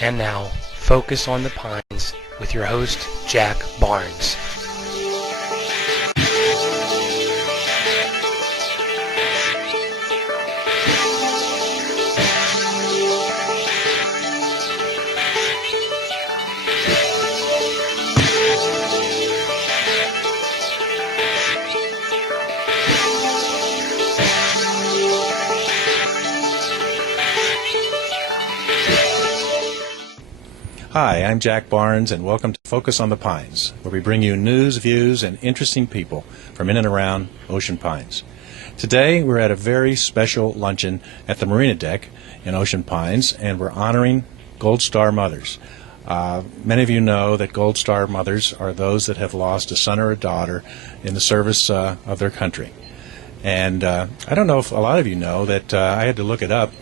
And now, Focus on the Pines with your host, Jack Barnes. Hi, I'm Jack Barnes, and welcome to Focus on the Pines, where we bring you news, views, and interesting people from in and around Ocean Pines. Today, we're at a very special luncheon at the Marina Deck in Ocean Pines, and we're honoring Gold Star mothers. Many of you know that Gold Star mothers are those that have lost a son or a daughter in the service of their country. And I don't know if a lot of you know that I had to look it up.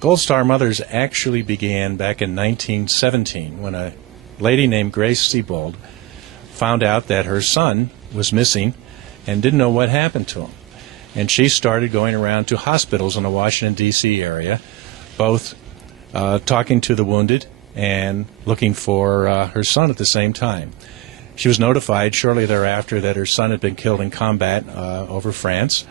Gold Star Mothers actually began back in 1917 when a lady named Grace Siebold found out that her son was missing and didn't know what happened to him. And she started going around to hospitals in the Washington, D.C. area, both talking to the wounded and looking for her son at the same time. She was notified shortly thereafter that her son had been killed in combat over France.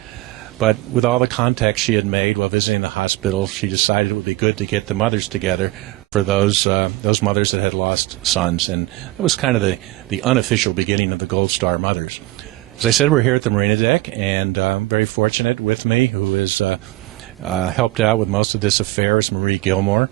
But with all the contacts she had made while visiting the hospital, she decided it would be good to get the mothers together for those mothers that had lost sons. And it was kind of the unofficial beginning of the Gold Star Mothers. As I said, we're here at the Marina Deck, and I'm very fortunate with me, who has helped out with most of this affair, is Marie Gilmore.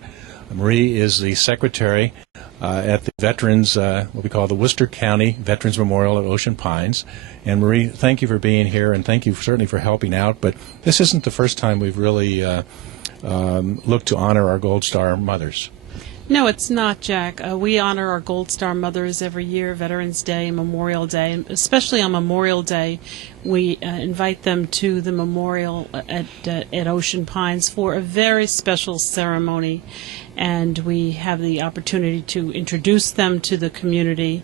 Marie is the secretary at the Veterans, what we call the Worcester County Veterans Memorial at Ocean Pines. And Marie, thank you for being here, and thank you certainly for helping out. But this isn't the first time we've really looked to honor our Gold Star mothers. No, it's not, Jack. We honor our Gold Star mothers every year, Veterans Day, Memorial Day. And especially on Memorial Day, we invite them to the memorial at Ocean Pines for a very special ceremony. And we have the opportunity to introduce them to the community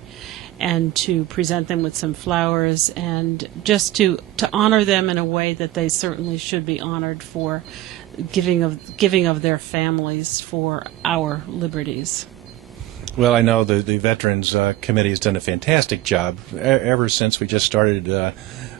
and to present them with some flowers and just to honor them in a way that they certainly should be honored for giving of their families for our liberties. Well, I know the Veterans Committee has done a fantastic job ever since we just started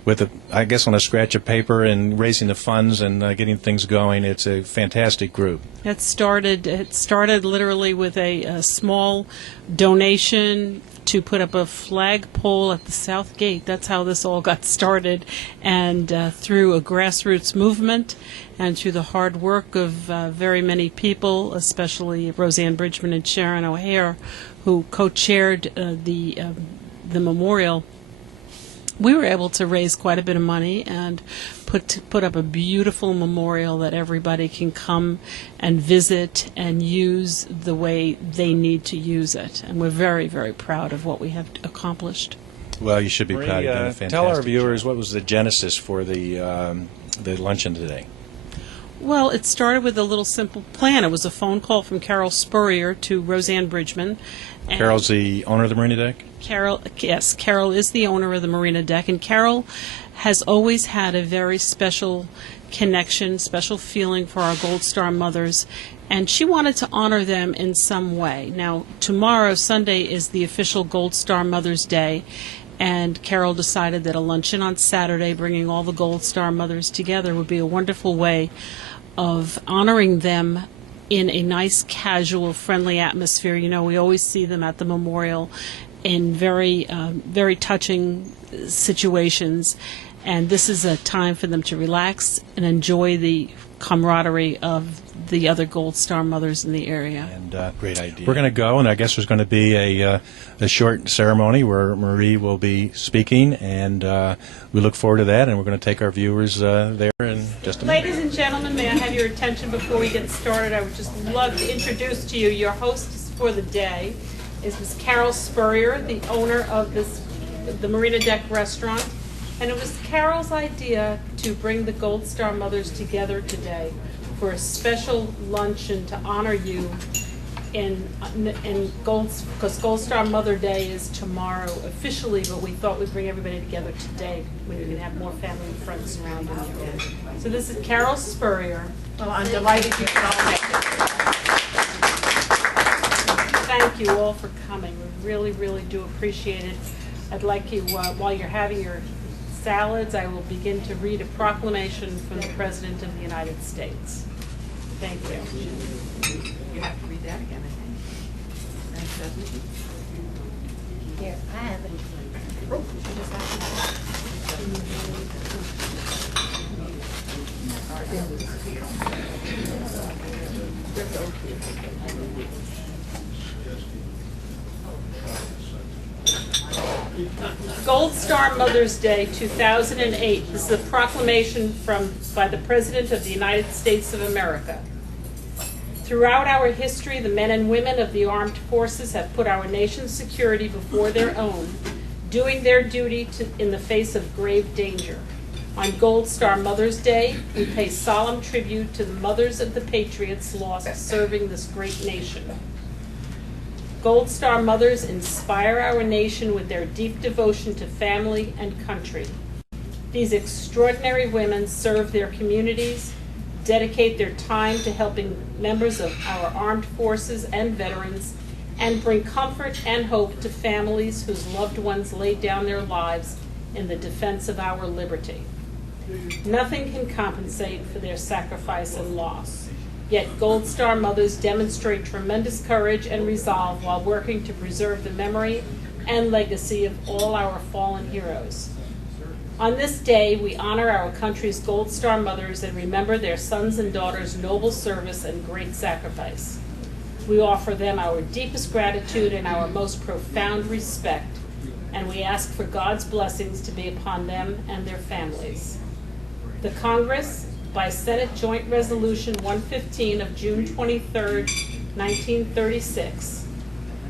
with, I guess, on a scratch of paper and raising the funds and getting things going. It's a fantastic group. It started literally with a small donation to put up a flagpole at the South Gate. That's how this all got started, and through a grassroots movement and through the hard work of very many people, especially Roseanne Bridgman and Sharon O'Hare, who co-chaired the memorial, we were able to raise quite a bit of money and put up a beautiful memorial that everybody can come and visit and use the way they need to use it. And we're very, very proud of what we have accomplished. Well, you should be proud. You've done a fantastic Tell our viewers job. What was the genesis for the luncheon today? Well, it started with a little simple plan. It was a phone call from Carol Spurrier to Roseanne Bridgman. Carol's the owner of the Marina Deck? Yes, Carol is the owner of the Marina Deck, and Carol has always had a very special connection, special feeling for our Gold Star mothers, and she wanted to honor them in some way. Now, tomorrow, Sunday, is the official Gold Star Mothers Day, and Carol decided that a luncheon on Saturday, bringing all the Gold Star mothers together, would be a wonderful way of honoring them in a nice, casual, friendly atmosphere. You know, we always see them at the memorial in very touching situations, and this is a time for them to relax and enjoy the camaraderie of the other Gold Star mothers in the area. And great idea. We're going to go, and I guess there's going to be a short ceremony where Marie will be speaking, and we look forward to that, and we're going to take our viewers there in just a minute. Ladies and gentlemen, may I have your attention before we get started? I would just love to introduce to you your hostess for the day is Ms. Carol Spurrier, the owner of the Marina Deck restaurant. And it was Carol's idea to bring the Gold Star mothers together today for a special luncheon to honor you because Gold Star Mother Day is tomorrow officially, but we thought we'd bring everybody together today when we can have more family and friends around in the area. So this is Carol Spurrier. Well, I'm delighted you could all make it. thank you all for coming. We really, really do appreciate it. I'd like you, while you're having your salads, I will begin to read a proclamation from the President of the United States. Thank you. You have to read that again, I think. Thanks, doesn't it? Here, I have it. Oh, I just got it. Gold Star Mother's Day 2008 is the proclamation by the President of the United States of America. Throughout our history, the men and women of the armed forces have put our nation's security before their own, doing their duty in the face of grave danger. On Gold Star Mother's Day, we pay solemn tribute to the mothers of the patriots lost serving this great nation. Gold Star mothers inspire our nation with their deep devotion to family and country. These extraordinary women serve their communities, dedicate their time to helping members of our armed forces and veterans, and bring comfort and hope to families whose loved ones laid down their lives in the defense of our liberty. Nothing can compensate for their sacrifice and loss. Yet Gold Star mothers demonstrate tremendous courage and resolve while working to preserve the memory and legacy of all our fallen heroes. On this day, we honor our country's Gold Star mothers and remember their sons and daughters' noble service and great sacrifice. We offer them our deepest gratitude and our most profound respect, and we ask for God's blessings to be upon them and their families. The Congress, by Senate Joint Resolution 115 of June 23, 1936,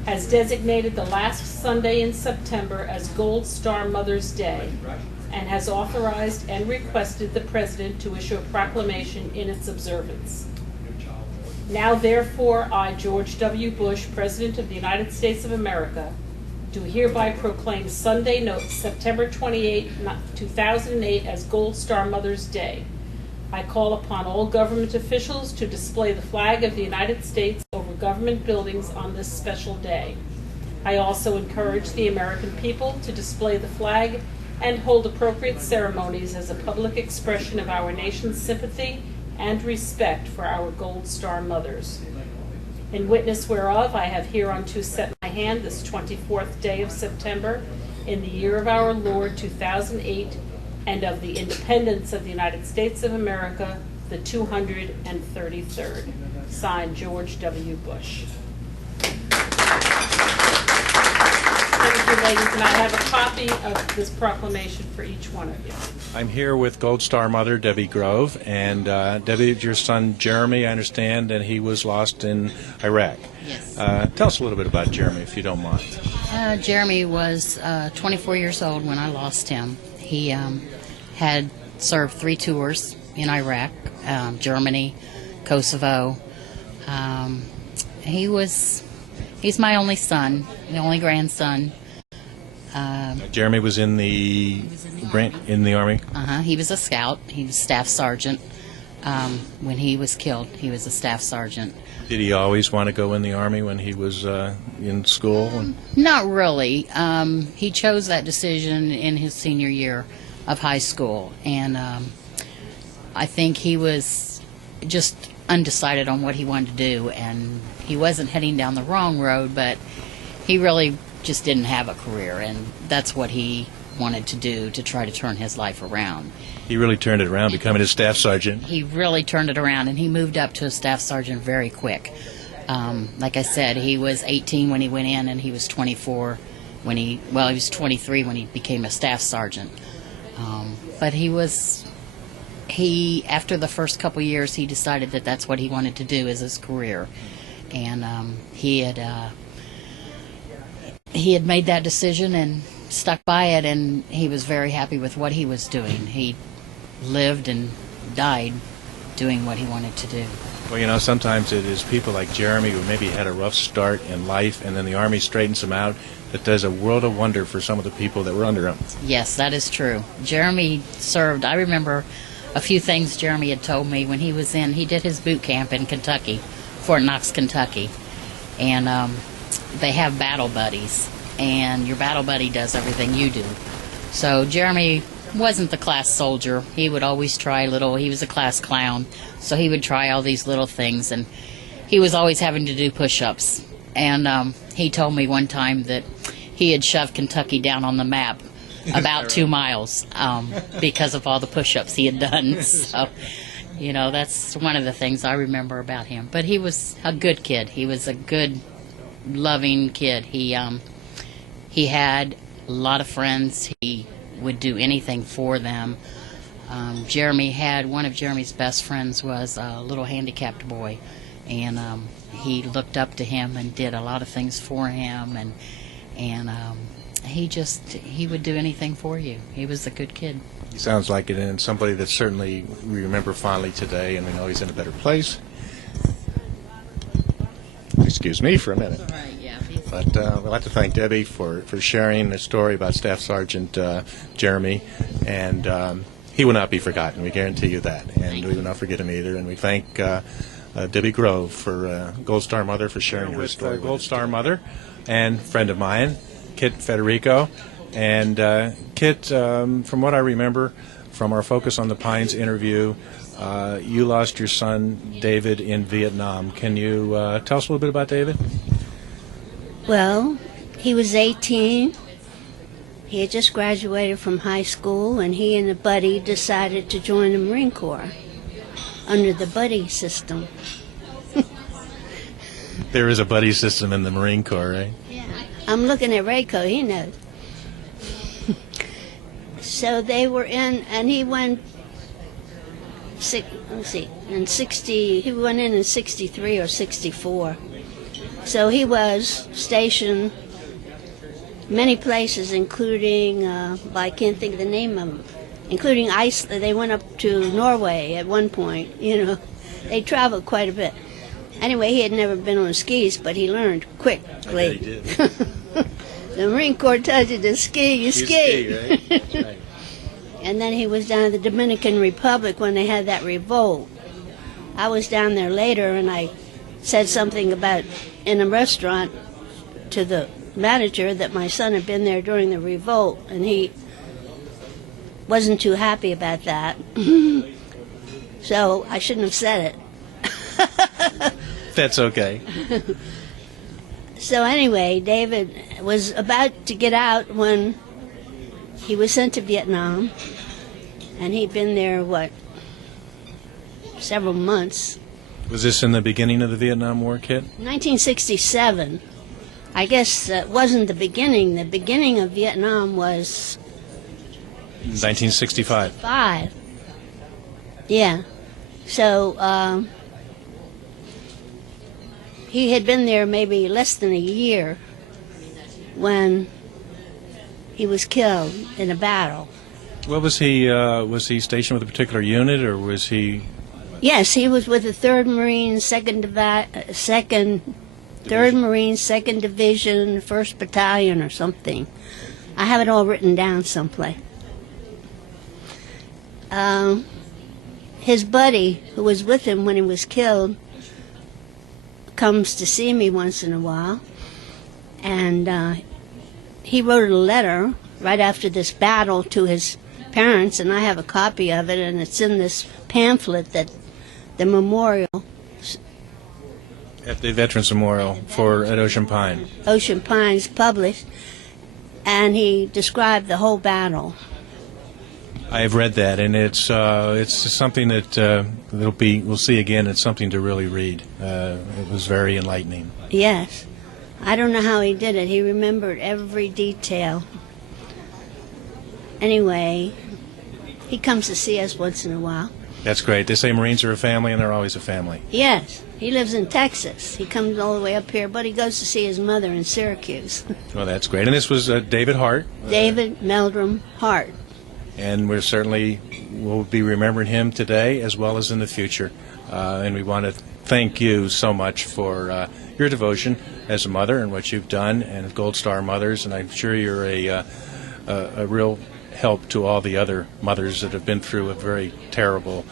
has designated the last Sunday in September as Gold Star Mother's Day and has authorized and requested the President to issue a proclamation in its observance. Now, therefore, I, George W. Bush, President of the United States of America, do hereby proclaim Sunday, September 28, 2008 as Gold Star Mother's Day. I call upon all government officials to display the flag of the United States over government buildings on this special day. I also encourage the American people to display the flag and hold appropriate ceremonies as a public expression of our nation's sympathy and respect for our Gold Star mothers. In witness whereof, I have hereunto set my hand this 24th day of September in the year of our Lord 2008, and of the independence of the United States of America, the 233rd. Signed, George W. Bush. Thank you, ladies, and I have a copy of this proclamation for each one of you. I'm here with Gold Star mother Debbie Grove, and Debbie, your son Jeremy, I understand, and he was lost in Iraq. Yes. Tell us a little bit about Jeremy, if you don't mind. Jeremy was 24 years old when I lost him. He had served 3 tours in Iraq, Germany, Kosovo. He's my only son, the only grandson. Jeremy was in the Army. He was a scout. He was staff sergeant. When he was killed, he was a staff sergeant. Did he always want to go in the Army when he was in school? Not really. He chose that decision in his senior year of high school, and I think he was just undecided on what he wanted to do, and he wasn't heading down the wrong road, but he really just didn't have a career, and that's what he wanted to do to try to turn his life around. He really turned it around, becoming a staff sergeant. He really turned it around, and he moved up to a staff sergeant very quick. Like I said, he was 18 when he went in, and he was 24 when he was 23 when he became a staff sergeant. But after the first couple years, he decided that that's what he wanted to do as his career, and he had made that decision and stuck by it, and he was very happy with what he was doing. He lived and died doing what he wanted to do. Well, sometimes it is people like Jeremy who maybe had a rough start in life, and then the Army straightens them out. That does a world of wonder for some of the people that were under him. Yes, that is true. Jeremy served. I remember a few things Jeremy had told me when he did his boot camp in Kentucky, Fort Knox, Kentucky. And they have battle buddies, and your battle buddy does everything you do. So Jeremy wasn't the class soldier. He would always try he was a class clown, so he would try all these little things, and he was always having to do push-ups. And he told me one time that he had shoved Kentucky down on the map about 2 miles because of all the push-ups he had done. So, that's one of the things I remember about him. But he was a good kid. He was a good, loving kid. He had a lot of friends. He would do anything for them. One of Jeremy's best friends was a little handicapped boy, and he looked up to him and did a lot of things for him, and he would do anything for you. He was a good kid. He sounds like it, and somebody that certainly we remember fondly today, and we know he's in a better place. Excuse me for a minute. All right, yeah. But we'd like to thank Debbie for sharing the story about Staff Sergeant Jeremy, and he will not be forgotten. We guarantee you that, and we will not forget him either. And we thank Debbie Grove for Gold Star Mother for sharing her story. Gold Star Mother and friend of mine, Kit Federico. And Kit, from what I remember from our Focus on the Pines interview, you lost your son David in Vietnam. Can you tell us a little bit about David? Well, he was 18. He had just graduated from high school, and he and a buddy decided to join the Marine Corps under the buddy system. There is a buddy system in the Marine Corps, right? Yeah. I'm looking at Rayco, he knows. So they were in, and he went, he went in 63 or 64. So he was stationed many places, including, I can't think of the name of them, including Iceland. They went up to Norway at one point, They traveled quite a bit. Anyway, he had never been on skis, but he learned quickly. I bet he did. The Marine Corps tells you to ski, you ski. Right? That's right. And then he was down in the Dominican Republic when they had that revolt. I was down there later, and I said something about, in a restaurant, to the manager that my son had been there during the revolt, and he wasn't too happy about that. So I shouldn't have said it. That's okay. So anyway, David was about to get out when he was sent to Vietnam, and he'd been there, several months. Was this in the beginning of the Vietnam War, Kit? 1967. I guess it wasn't the beginning. The beginning of Vietnam was 1965. 5. Yeah. So he had been there maybe less than a year when he was killed in a battle. What was he? Was he stationed with a particular unit, or was he? Yes, he was with the 3rd Marine, 3rd Marine, 2nd Division, 1st Battalion or something. I have it all written down someplace. His buddy, who was with him when he was killed, comes to see me once in a while, and he wrote a letter right after this battle to his parents, and I have a copy of it, and it's in this pamphlet that the memorial At the Veterans Memorial at Ocean Pines published, and he described the whole battle. I've read that, and it's something that we'll see again. It's something to really read. It was very enlightening. Yes. I don't know how he did it. He remembered every detail. Anyway, he comes to see us once in a while. That's great. They say Marines are a family, and they're always a family. Yes. He lives in Texas. He comes all the way up here, but he goes to see his mother in Syracuse. Well, that's great. And this was David Hart. David Meldrum Hart. And we'll be remembering him today as well as in the future. And we want to thank you so much for your devotion as a mother and what you've done, and Gold Star Mothers. And I'm sure you're a real help to all the other mothers that have been through a very terrible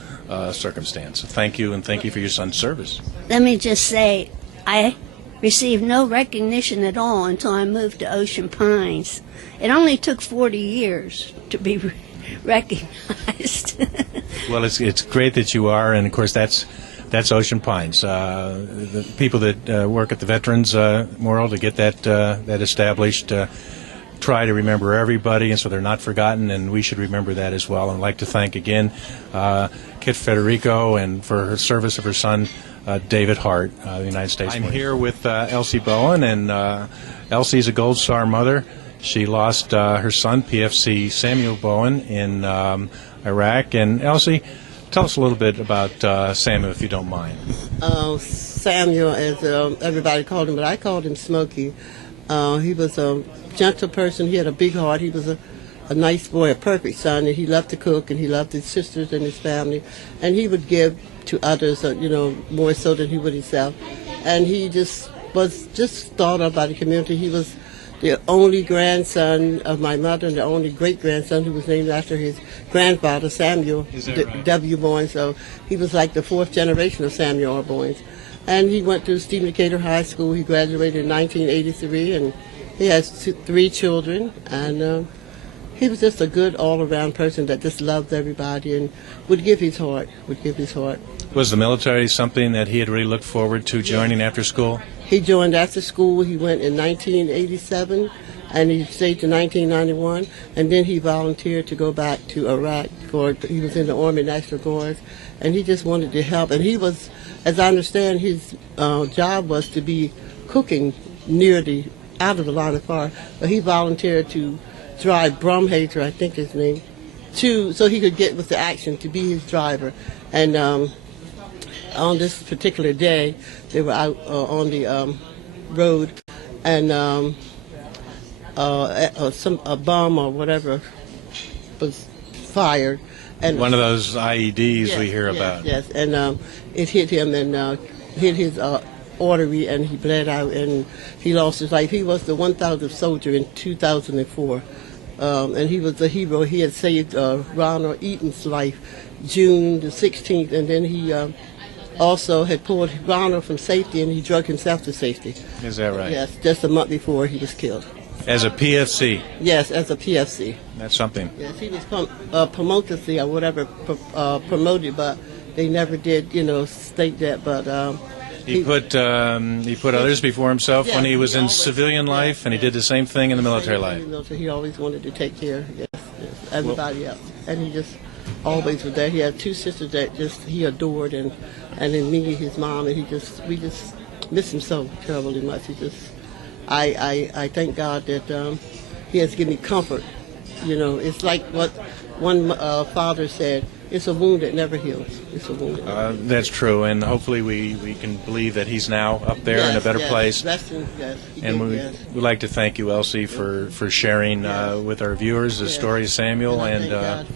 circumstance. So thank you, and thank you for your son's service. Let me just say, I received no recognition at all until I moved to Ocean Pines. It only took 40 years to be recognized. Well, it's great that you are, and of course that's Ocean Pines. The people that work at the Veterans Memorial to get that established try to remember everybody, and so they're not forgotten, and we should remember that as well. And I'd like to thank again Kit Federico and for her service of her son David Hart, the United States. I'm here with Elsie Bowen, and Elsie's a Gold Star mother. She lost her son, PFC Samuel Bowen, in Iraq. And Elsie, tell us a little bit about Samuel, if you don't mind. Samuel, as everybody called him, but I called him Smokey. He was a gentle person. He had a big heart. He was a nice boy, a perfect son, and he loved to cook, and he loved his sisters and his family, and he would give to others, more so than he would himself. And he was thought of by the community. He was the only grandson of my mother and the only great-grandson who was named after his grandfather, Samuel W. Boynes. So he was like the fourth generation of Samuel R. Boynes. And he went to Stephen Decatur High School. He graduated in 1983, and he has three children. And he was just a good all-around person that just loved everybody and would give his heart. Was the military something that he had really looked forward to joining after school? He joined after school. He went in 1987, and he stayed to 1991, and then he volunteered to go back to Iraq. He was in the Army National Guards, and he just wanted to help. And he was, as I understand, his job was to be cooking out of the line of fire, but he volunteered to drive Brumhater, I think his name, so he could get with the action to be his driver. And on this particular day, they were out on the road, and a bomb or whatever was fired. And one of those IEDs we hear about. Yes, and it hit him and hit his artery, and he bled out, and he lost his life. He was the 1,000th soldier in 2004, and he was a hero. He had saved Ronald Eaton's life June the 16th, and then he also had pulled Ronald from safety, and he drug himself to safety. Is that right? Yes, just a month before he was killed. As a PFC? Yes, as a PFC. That's something. Yes, he was promoted or whatever, promoted, but they never did, state that. But he put others before himself when he was in civilian life, and he did the same thing in the military life. He always wanted to take care of everybody else, and he just always was there. He had two sisters that he adored, and then me, his mom, and we just miss him so terribly much. I thank God that he has given me comfort. It's like what one father said, it's a wound that never heals. It's a wound that never heals. That's true, and hopefully we can believe that he's now up there in a better place. And we'd like to thank you, Elsie, for sharing with our viewers the story of Samuel, and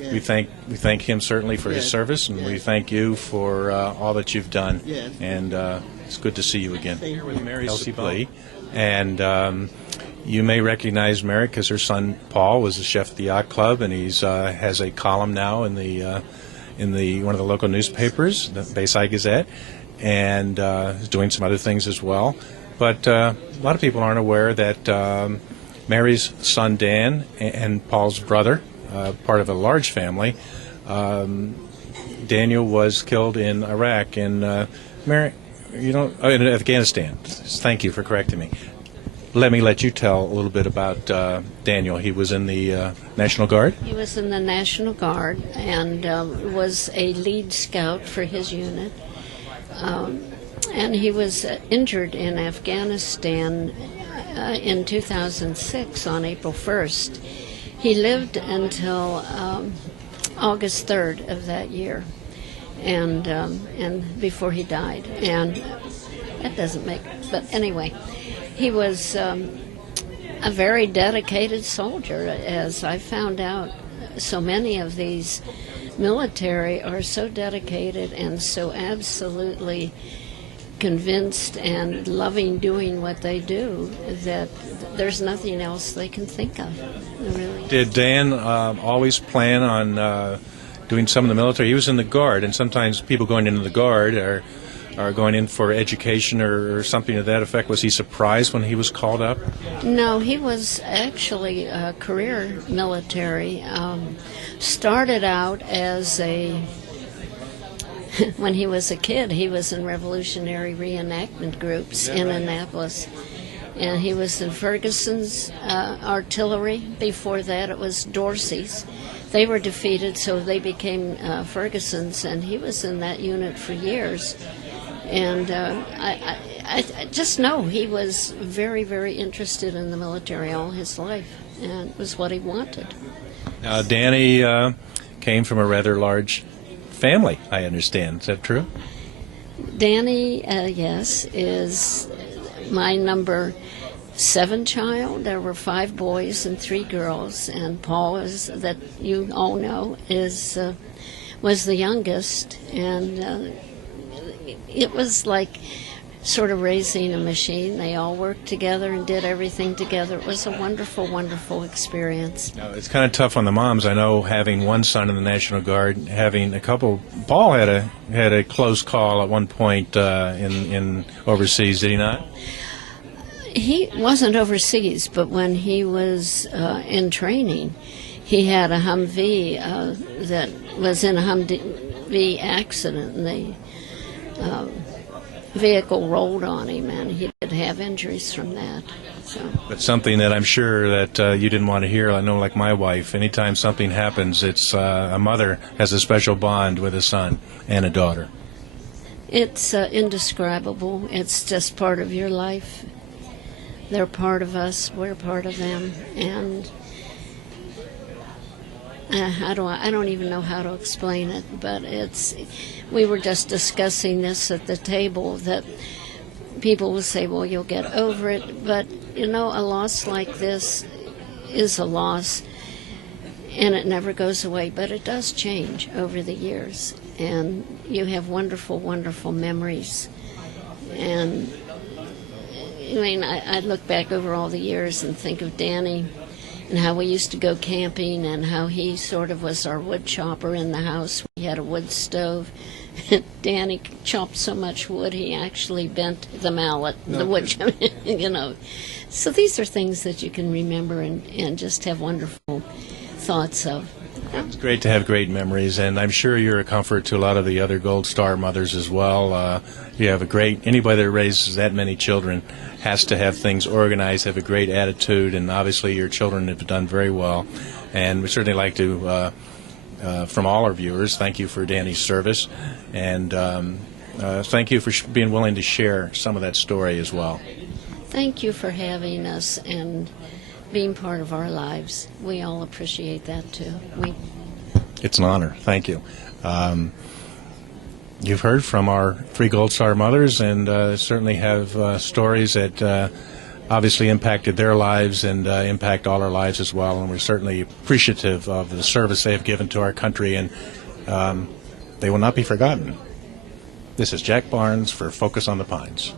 we thank him certainly for his service, and we thank you for all that you've done. And it's good to see you again. Here with Mary Elsie Bowen. And you may recognize Mary because her son Paul was the chef at the yacht club, and he's has a column now in one of the local newspapers, the Bayside Gazette, and is doing some other things as well. But a lot of people aren't aware that Mary's son Dan and Paul's brother, part of a large family, Daniel was killed in Iraq, and Mary. In Afghanistan. Thank you for correcting me. Let me let you tell a little bit about Daniel. He was in the National Guard? He was in the National Guard and was a lead scout for his unit. And he was injured in Afghanistan in 2006 on April 1st. He lived until August 3rd of that year. And before he died, and that doesn't make. But anyway, he was a very dedicated soldier, as I found out. So many of these military are so dedicated and so absolutely convinced and loving doing what they do that there's nothing else they can think of. Really. Did Dan always plan on doing some of the military? He was in the Guard, and sometimes people going into the Guard are are going in for education or something to that effect. Was he surprised when he was called up? No, he was actually a career military. Started out as when he was a kid, he was in revolutionary reenactment groups in Annapolis. And he was in Ferguson's artillery. Before that, it was Dorsey's. They were defeated, so they became Ferguson's, and he was in that unit for years. And I just know he was very, very interested in the military all his life, and it was what he wanted. Now, Danny came from a rather large family, I understand. Is that true? Danny, yes, is my number 7 child. There were 5 boys and 3 girls, and Paul, that you all know, was the youngest, and it was like sort of raising a machine. They all worked together and did everything together. It was a wonderful, wonderful experience. Now, it's kind of tough on the moms. I know, having one son in the National Guard, having a couple. Paul had a close call at one point in overseas, did he not? He wasn't overseas, but when he was in training, he had a Humvee that was in a Humvee accident, and the vehicle rolled on him, and he did have injuries from that. So. But something that I'm sure that you didn't want to hear. I know, like my wife, anytime something happens, it's a mother has a special bond with a son and a daughter. It's indescribable. It's just part of your life. They're part of us. We're part of them, and I don't even know how to explain it. But we were just discussing this at the table, that people will say, "Well, you'll get over it," but a loss like this is a loss, and it never goes away. But it does change over the years, and you have wonderful, wonderful memories, and. I look back over all the years and think of Danny and how we used to go camping and how he sort of was our wood chopper in the house. We had a wood stove. Danny chopped so much wood he actually bent the mallet, the wood chopper, So these are things that you can remember and just have wonderful thoughts of. It's great to have great memories, and I'm sure you're a comfort to a lot of the other Gold Star mothers as well. You have anybody that raises that many children has to have things organized, have a great attitude, and obviously your children have done very well. And we certainly like to, from all our viewers, thank you for Danny's service, and thank you for being willing to share some of that story as well. Thank you for having us and being part of our lives. We all appreciate that too. It's an honor. Thank you. You've heard from our 3 Gold Star mothers, and certainly have stories that obviously impacted their lives and impact all our lives as well. And we're certainly appreciative of the service they have given to our country, and they will not be forgotten. This is Jack Barnes for Focus on the Pines.